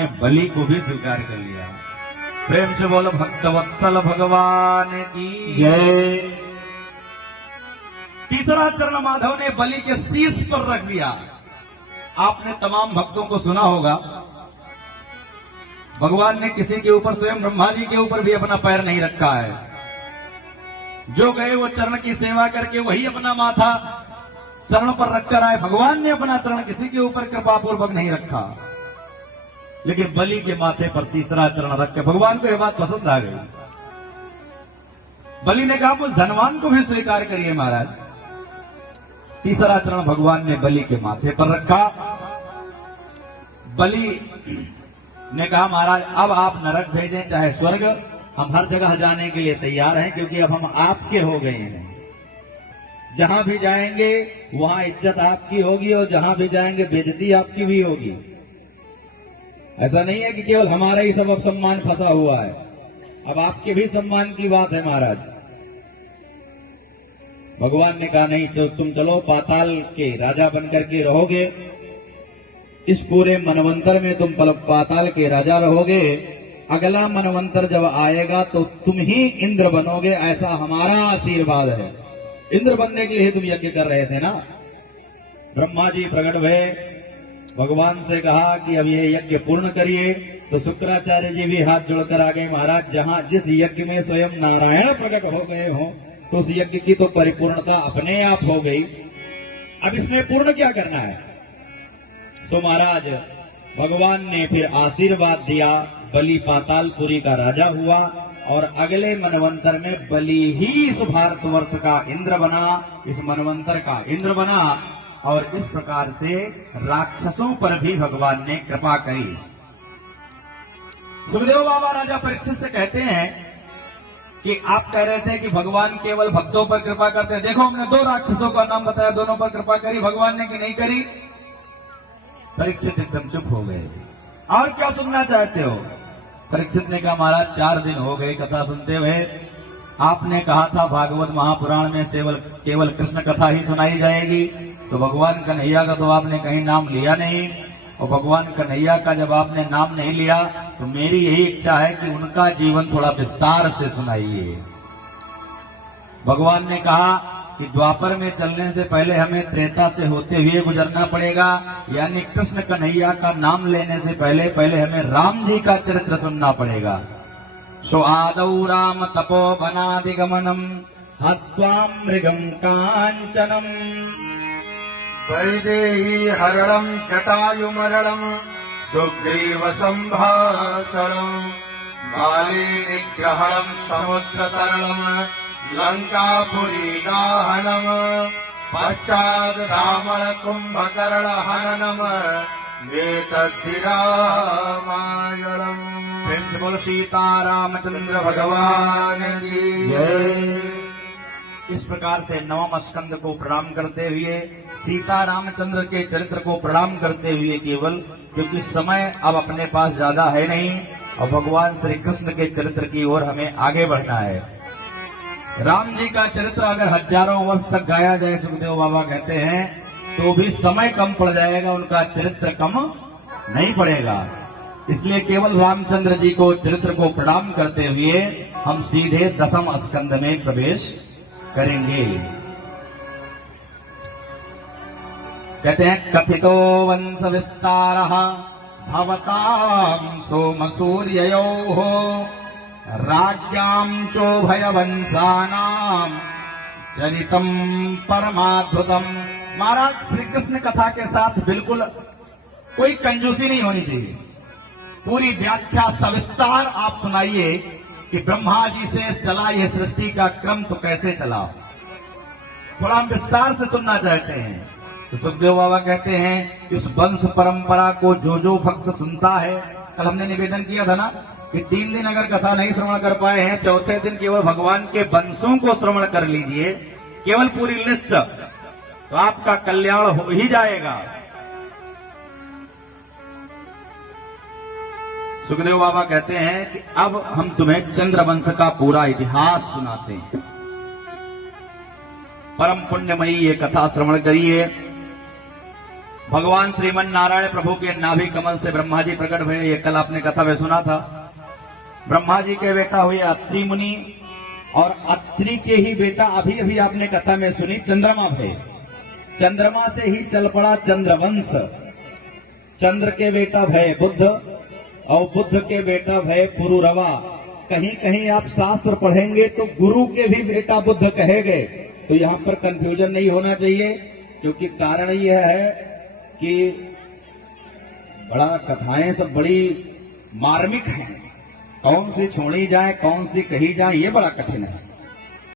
ने बलि को भी स्वीकार कर लिया। प्रेम से बोलो भक्त वत्सल भगवान की जय। तीसरा चरण माधव ने बलि के शीश पर रख दिया। आपने तमाम भक्तों को सुना होगा, भगवान ने किसी के ऊपर, स्वयं ब्रह्मा जी के ऊपर भी अपना पैर नहीं रखा है। जो गए वो चरण की सेवा करके वही अपना माथा चरण पर रखकर आए। भगवान ने अपना चरण किसी के ऊपर कृपापूर्वक नहीं रखा, लेकिन बलि के माथे पर तीसरा चरण रख के भगवान को यह बात पसंद आ गई। बलि ने कहा मुझ धनवान को भी स्वीकार करिए महाराज। तीसरा चरण भगवान ने बलि के माथे पर रखा। बलि ने कहा महाराज अब आप नरक भेजें चाहे स्वर्ग, हम हर जगह जाने के लिए तैयार हैं, क्योंकि अब हम आपके हो गए हैं। जहां भी जाएंगे वहां इज्जत आपकी होगी और जहां भी जाएंगे बेइज्जती आपकी भी होगी। ऐसा नहीं है कि केवल हमारा ही सब अब सम्मान फंसा हुआ है, अब आपके भी सम्मान की बात है महाराज। भगवान ने कहा नहीं, तो तुम चलो पाताल के राजा बनकर के रहोगे, इस पूरे मनवंतर में तुम पाताल के राजा रहोगे। अगला मनवंतर जब आएगा तो तुम ही इंद्र बनोगे, ऐसा हमारा आशीर्वाद है। इंद्र बनने के लिए तुम यज्ञ कर रहे थे ना। ब्रह्मा जी प्रकट हुए, भगवान से कहा कि अब ये यज्ञ पूर्ण करिए। तो शुक्राचार्य जी भी हाथ जोड़कर आ गए, महाराज जहां जिस यज्ञ में स्वयं नारायण प्रकट हो गए हो तो उस यज्ञ की तो परिपूर्णता अपने आप हो गई, अब इसमें पूर्ण क्या करना है। तो महाराज भगवान ने फिर आशीर्वाद दिया, बलि पातालपुरी का राजा हुआ और अगले मनवंतर में बलि ही इस भारतवर्ष का इंद्र बना, इस मनवंतर का इंद्र बना। और इस प्रकार से राक्षसों पर भी भगवान ने कृपा करी। सुखदेव बाबा राजा परीक्षित से कहते हैं कि आप कह रहे थे कि भगवान केवल भक्तों पर कृपा करते हैं, देखो हमने 2 राक्षसों का नाम बताया, दोनों पर कृपा करी भगवान ने कि नहीं करी। परीक्षित एकदम चुप हो गए। और क्या सुनना चाहते हो? परीक्षित ने कहा महाराज 4 दिन हो गए कथा सुनते हुए, आपने कहा था भागवत महापुराण में केवल कृष्ण कथा ही सुनाई जाएगी, तो भगवान कन्हैया का तो आपने कहीं नाम लिया नहीं। और भगवान कन्हैया का जब आपने नाम नहीं लिया तो मेरी यही इच्छा है कि उनका जीवन थोड़ा विस्तार से सुनाइए। भगवान ने कहा कि द्वापर में चलने से पहले हमें त्रेता से होते हुए गुजरना पड़ेगा, यानी कृष्ण कन्हैया का नाम लेने से पहले हमें राम जी का चरित्र सुनना पड़ेगा। सो आदौ राम तपोवनादिगमनम हत्वा मृगम कांचनम वैदेही हरणम जटायुमरणम सुग्रीव संभाषणम बाली निग्रहणम समुद्रतरणम लंकापुरी दाहनम पश्चात रावण कुंभकर्ण हननम एतद्धि रामायणम। प्रेम से बोलो सीतारामचंद्र भगवान की जय। इस प्रकार से 9वें स्कंद को प्रणाम करते हुए, सीता रामचंद्र के चरित्र को प्रणाम करते हुए, केवल क्योंकि समय अब अपने पास ज्यादा है नहीं और भगवान श्री कृष्ण के चरित्र की ओर हमें आगे बढ़ना है। राम जी का चरित्र अगर हजारों वर्ष तक गाया जाए, सुखदेव बाबा कहते हैं, तो भी समय कम पड़ जाएगा, उनका चरित्र कम नहीं पड़ेगा। इसलिए केवल रामचंद्र जी को चरित्र को प्रणाम करते हुए हम सीधे 10वें स्कंद में प्रवेश करेंगे। कहते हैं कथितो वंश विस्तारः भवतां सोम सूर्ययोः राज्ञां चोभयवंशानां चरितम परमाद्भुतम। महाराज श्री कृष्ण कथा के साथ बिल्कुल कोई कंजूसी नहीं होनी चाहिए, पूरी व्याख्या सविस्तार आप सुनाइए कि ब्रह्मा जी से चला ये सृष्टि का क्रम तो कैसे चला, थोड़ा हम विस्तार से सुनना चाहते हैं। तो सुखदेव बाबा कहते हैं इस वंश परंपरा को जो भक्त सुनता है, कल हमने निवेदन किया था ना कि 3 दिन अगर कथा नहीं श्रवण कर पाए हैं, चौथे दिन केवल भगवान के वंशों को श्रवण कर लीजिए, केवल पूरी लिस्ट, तो आपका कल्याण हो ही जाएगा। सुखदेव बाबा कहते हैं कि अब हम तुम्हें चंद्रवंश का पूरा इतिहास सुनाते हैं। परम पुण्यमयी ये कथा श्रवण करिए। भगवान श्रीमन नारायण प्रभु के नाभि कमल से ब्रह्मा जी प्रकट हुए। ये कल आपने कथा में सुना था। ब्रह्मा जी के बेटा हुए अत्रि मुनि, और अत्रि के ही बेटा अभी अभी आपने कथा में सुनी चंद्रमा भय। चंद्रमा से ही चल पड़ा चंद्रवंश। चंद्र के बेटा भय बुद्ध, और बुद्ध के बेटा भय पुरुरवा। कहीं कहीं आप शास्त्र पढ़ेंगे तो गुरु के भी बेटा बुद्ध कहे गए। तो यहां पर कंफ्यूजन नहीं होना चाहिए, क्योंकि कारण यह है कि बड़ा कथाएं सब बड़ी मार्मिक हैं। कौन सी छोड़ी जाए, कौन सी कही जाए, ये बड़ा कठिन है।